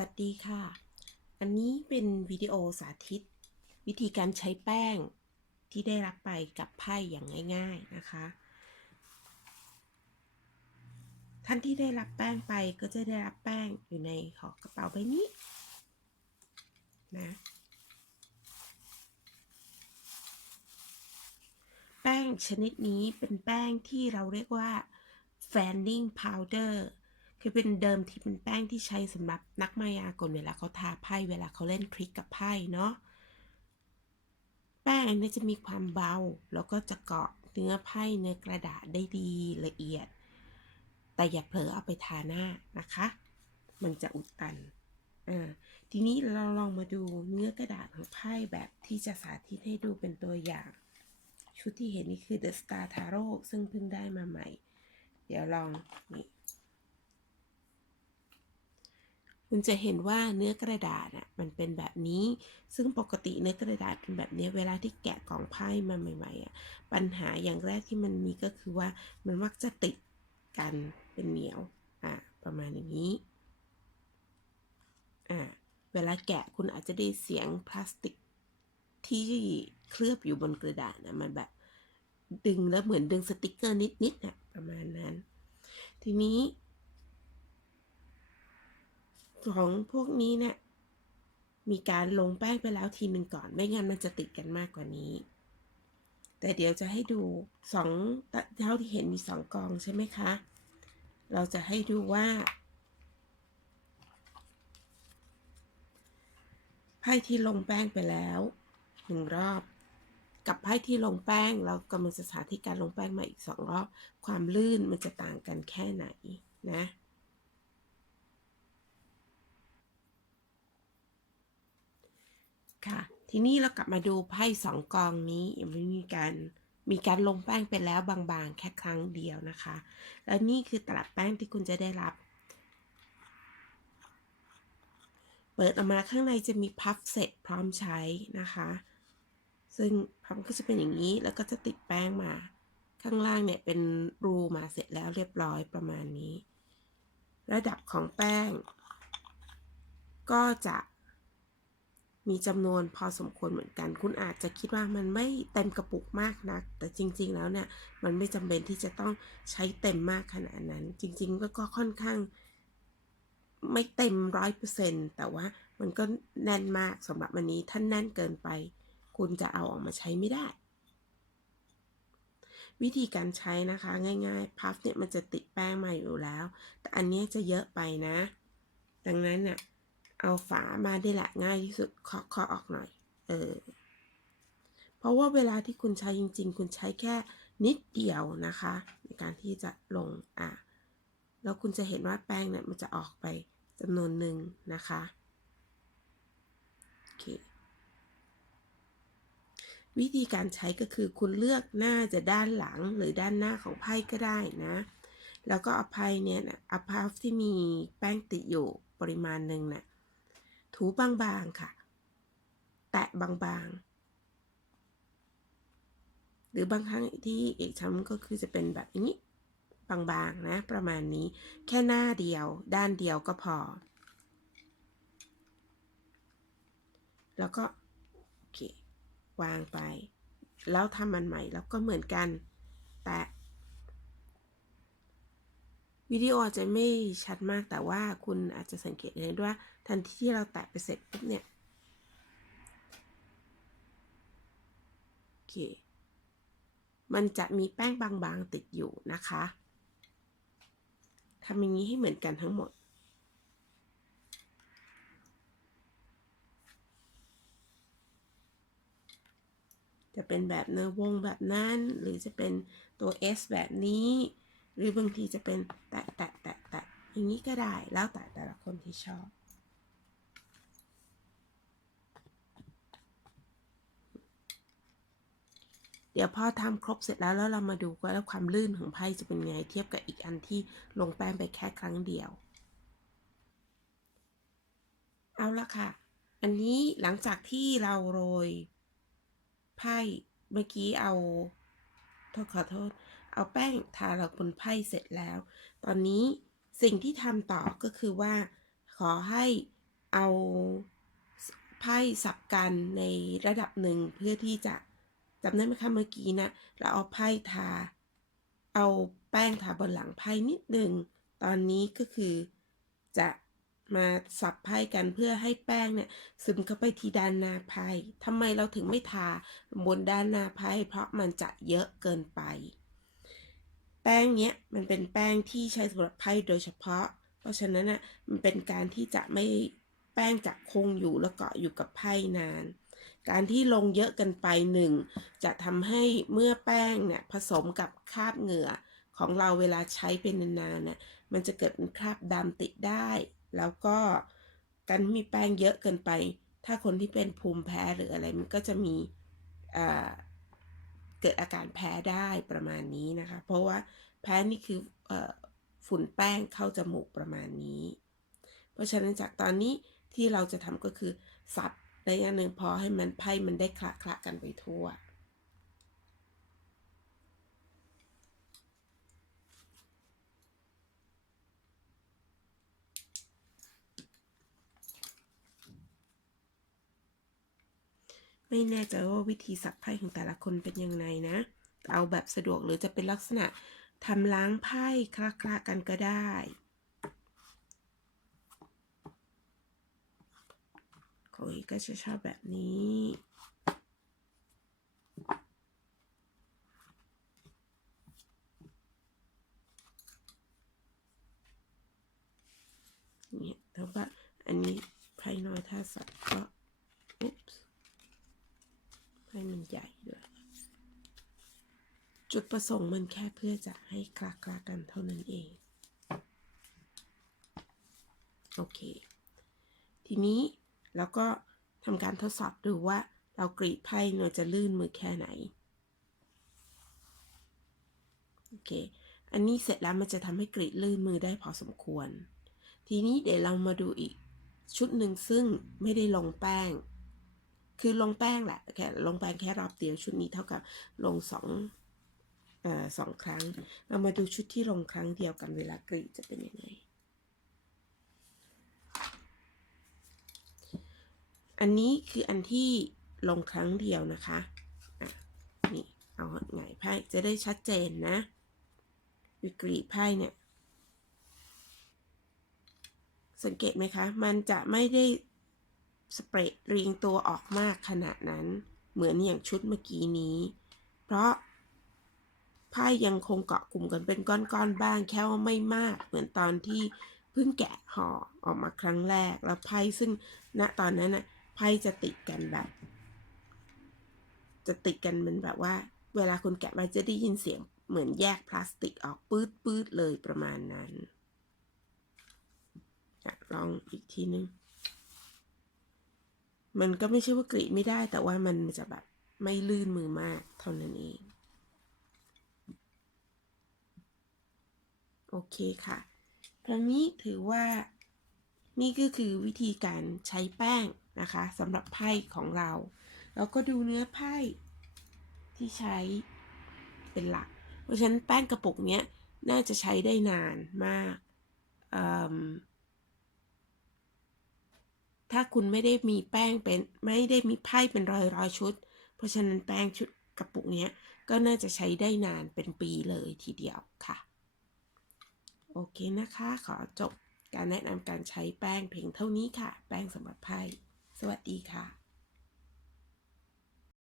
วัสดีค่ะ อันนี้เป็นวิดีโอสาธิต วิธีการใช้แป้งที่ได้รับไปกับไพ่อย่างง่าย ๆนะคะ ท่านที่ได้รับแป้งไปก็จะได้รับแป้งอยู่ในห่อกระเป๋าใบนี้นะแป้งชนิดนี้เป็นแป้งที่เราเรียกว่า fanning powder คือเป็นเดิมที่เป็นแป้งที่ใช้สำหรับนักมายากลเวลาเขาทาไพ่เวลาเขาเล่นทริคกับไพ่เนาะแป้งอันนี้จะมีความเบา แล้วก็จะเกาะเนื้อไพ่เนื้อกระดาษได้ดีละเอียด แต่อย่าเผลอเอาไปทาหน้านะคะ มันจะอุดตันอ่าทีนี้เราลองมาดูเนื้อกระดาษของไพ่แบบที่จะสาธิตให้ดูเป็นตัวอย่าง ชุดที่เห็นนี่คือ The Star Tarot ซึ่งเพิ่งได้มาใหม่ เดี๋ยวลองนี่ คุณจะเห็นว่าเนื้อกระดาษอะมันเป็นแบบนี้ ซึ่งปกติเนื้อกระดาษเป็นแบบนี้เวลาที่แกะกล่องไพ่มาใหม่ๆอะปัญหาอย่างแรกที่มันมีก็คือว่ามันมักจะติดกันเป็นเหนียวอ่าประมาณอย่างนี้อ่าเวลาแกะคุณอาจจะได้เสียงพลาสติกที่เคลือบอยู่บนกระดาษนะมันแบบดึงแล้วเหมือนดึงสติกเกอร์นิดๆนะประมาณนั้น ทีนี้ ของพวกนี้เนี่ยมีการลงแป้งไปแล้วทีหนึ่งก่อน ไม่งั้นมันจะติดกันมากกว่านี้ แต่เดี๋ยวจะให้ดูสองเท่าที่เห็นมีสองกองใช่ไหมคะ เราจะให้ดูว่าไพ่ที่ลงแป้งไปแล้วหนึ่งรอบ กับไพ่ที่ลงแป้งเรากำลังจะสาธิตการลงแป้งมาอีกสองรอบ ความลื่นมันจะต่างกันแค่ไหนนะ ค่ะ ทีนี้เรากลับมาดูไพ่สองกองนี้ยังไม่มีการมีการลงแป้งไปแล้วบางๆ แค่ครั้งเดียวนะคะ แล้วนี่คือตลับแป้งที่คุณจะได้รับ เปิดออกมาข้างในจะมีพับเสร็จพร้อมใช้นะคะ ซึ่งพับก็จะเป็นอย่างนี้แล้วก็จะติดแป้งมา ข้างล่างเนี่ยเป็นรูมาเสร็จแล้วเรียบร้อยประมาณนี้ ระดับของแป้ง ก็จะ มีจำนวนพอสมควรเหมือนกัน คุณอาจจะคิดว่ามันไม่เต็มกระปุกมากนัก แต่จริง ๆ แล้วเนี่ย มันไม่จำเป็นที่จะต้องใช้เต็มมากขนาดนั้น จริง ๆ ก็ก็ค่อนข้าง ไม่เต็มร้อยเปอร์เซ็นแต่ว่ามันก็แน่นมากสำหรับวันนี้ถ้าแน่นเกินไป คุณจะเอาออกมาใช้ไม่ได้ วิธีการใช้นะคะ ง่าย ๆ พัฟเนี่ยมันจะติดแป้งมาอยู่แล้ว แต่อันนี้จะเยอะไปนะ ดังนั้นเนี่ย เอาฝามาได้แหละง่ายที่สุดเคาะเคาะออกหน่อย เออ เพราะว่าเวลาที่คุณใช้จริง ๆ คุณใช้แค่นิดเดียวนะคะ ในการที่จะลงอะแล้วคุณจะเห็นว่าแป้งเนี่ยมันจะออกไปจำนวนหนึ่งนะคะโอเควิธีการใช้ก็คือคุณเลือกหน้าจะด้านหลังหรือด้านหน้าของไพ่ก็ได้นะ แล้วก็เอาไพ่เนี่ยนะเอาพัฟที่มีแป้งติดอยู่ปริมาณหนึ่งนะ่ะ ถูบางๆค่ะ แตะบางๆ หรือบางครั้งที่เอกช้ำก็คือจะเป็นแบบนี้บางๆนะประมาณนี้แค่หน้าเดียว ด้านเดียวก็พอ แล้วก็โอเควางไป แล้วทำมันใหม่แล้วก็เหมือนกัน แตะ วิดีโออาจจะไม่ชัดมากแต่ว่าคุณอาจจะสังเกตเห็นว่าทันทีที่เราแตะไปเสร็จปุ๊บเนี่ยโอเคมันจะมีแป้งบางๆติดอยู่นะคะทำอย่างนี้ให้เหมือนกันทั้งหมดจะเป็นแบบเนื้อวงแบบนั้น หรือจะเป็นตัว S แบบนี้ หรือบางทีจะเป็นแตะแตะแตะแตะอย่างนี้ก็ได้แล้วแต่แต่ละคนที่ชอบ เดี๋ยวพอทำครบเสร็จแล้วแล้วเรามาดูว่าแล้วความลื่นของไพ่จะเป็นไงเทียบกับอีกอันที่ลงแป้งไปแค่ครั้งเดียว เอาละค่ะ อันนี้หลังจากที่เราโรยไพ่เมื่อกี้เอาโทษขอโทษ เอาแป้งทาเราบนไพ่เสร็จแล้ว ตอนนี้สิ่งที่ทำต่อก็คือว่า ขอให้เอาไพ่สับกันในระดับหนึ่งเพื่อที่จะจำได้ไหมคะเมื่อกี้นะเราเอาไพ่ทา เอาแป้งทาบนหลังไพ่นิดหนึ่งตอนนี้ก็คือจะมาสับไพ่กันเพื่อให้แป้งเนี่ยซึมเข้าไปที่ด้านหน้าไพ่ทำไมเราถึงไม่ทาบนด้านหน้าไพ่เพราะมันจะเยอะเกินไป แป้งเนี้ยมันเป็นแป้งที่ใช้สำหรับไพ่โดยเฉพาะ เพราะฉะนั้นน่ะมันเป็นการที่จะไม่แป้งจะคงอยู่แล้วเกาะอยู่กับไพ่นาน การที่ลงเยอะกันไปหนึ่งจะทำให้เมื่อแป้งเนี่ยผสมกับคราบเหงื่อของเราเวลาใช้เป็นนานๆเนี่ยมันจะเกิดเป็นคราบดำติดได้ แล้วก็การมีแป้งเยอะเกินไป ถ้าคนที่เป็นภูมิแพ้หรืออะไรมันก็จะมีอ่อ เกิดอาการแพ้ได้ประมาณนี้นะคะ เพราะว่าแพ้นี่คืออฝุ่นแป้งเข้าจมูกประมาณนี้ เพราะฉะนั้นจากตอนนี้ที่เราจะทำก็คือสับระยะหนึ่งพอให้มันไพ่มันได้คละคละกันไปทั่ว ไม่แน่ใจว่าวิธีสับไพ่ของแต่ละคนเป็นยังไงนะ เอาแบบสะดวกหรือจะเป็นลักษณะทำล้างไพ่คละคละกันก็ได้โอยก็จะชอบแบบนี้เนี่ยแต่ว่าอันนี้ไพ่น้อยถ้าสับก็ ให้มันใหญ่ด้วย จุดประสงค์มันแค่เพื่อจะให้คลาคลากันเท่านั้นเอง โอเค ทีนี้เราก็ทำการทดสอบดูว่าเรากรีดไพ่เราจะลื่นมือแค่ไหน โอเค อันนี้เสร็จแล้วมันจะทำให้กรีดลื่นมือได้พอสมควร ทีนี้เดี๋ยวเรามาดูอีกชุดหนึ่งซึ่งไม่ได้ลงแป้ง คือลงแป้งแหละแค่ลงแป้งแค่รอบเดียวชุดนี้เท่ากับลงสองเอ่อสองครั้ง เรามาดูชุดที่ลงครั้งเดียวกันเวลากรีจะเป็นยังไง อันนี้คืออันที่ลงครั้งเดียวนะคะะนี่เอาไงายไพ่จะได้ชัดเจนนะวิกรีดไพ่เนี่ย สังเกตไหมคะ มันจะไม่ได้ สเปรดเรียงตัวออกมากขนาดนั้น เหมือนอย่างชุดเมื่อกี้นี้ เพราะไพ่ยังคงเกาะกลุ่มกันเป็นก้อนๆบ้างแค่ว่าไม่มาก เหมือนตอนที่เพิ่งแกะห่อออกมาครั้งแรก แล้วไพ่ซึ่งณตอนนั้นน่ะไพ่จะติดกันแบบ จะติดกันเหมือนแบบว่า เวลาคุณแกะไว้จะได้ยินเสียงเหมือนแยกพลาสติกออกปื๊ดปื๊ดเลยประมาณนั้นลองอีกทีนึง มันก็ไม่ใช่ว่ากรีดไม่ได้ แต่ว่ามันจะแบบไม่ลื่นมือมากเท่านั้นเอง โอเคค่ะ ครั้งนี้ถือว่านี่ก็คือวิธีการใช้แป้งนะคะสำหรับไพ่ของเราแล้วก็ดูเนื้อไพ่ที่ใช้เป็นหลัก เพราะฉะนั้นแป้งกระปุกเนี้ยน่าจะใช้ได้นานมากอืม ถ้าคุณไม่ได้มีแป้งเป็นไม่ได้มีไพ่เป็นร้อยร้อยชุด เพราะฉะนั้นแป้งชุดกระปุกนี้ก็น่าจะใช้ได้นานเป็นปีเลยทีเดียวค่ะ โอเคนะคะ ขอจบการแนะนำการใช้แป้งเพียงเท่านี้ค่ะ แป้งสำหรับไพ่ สวัสดีค่ะ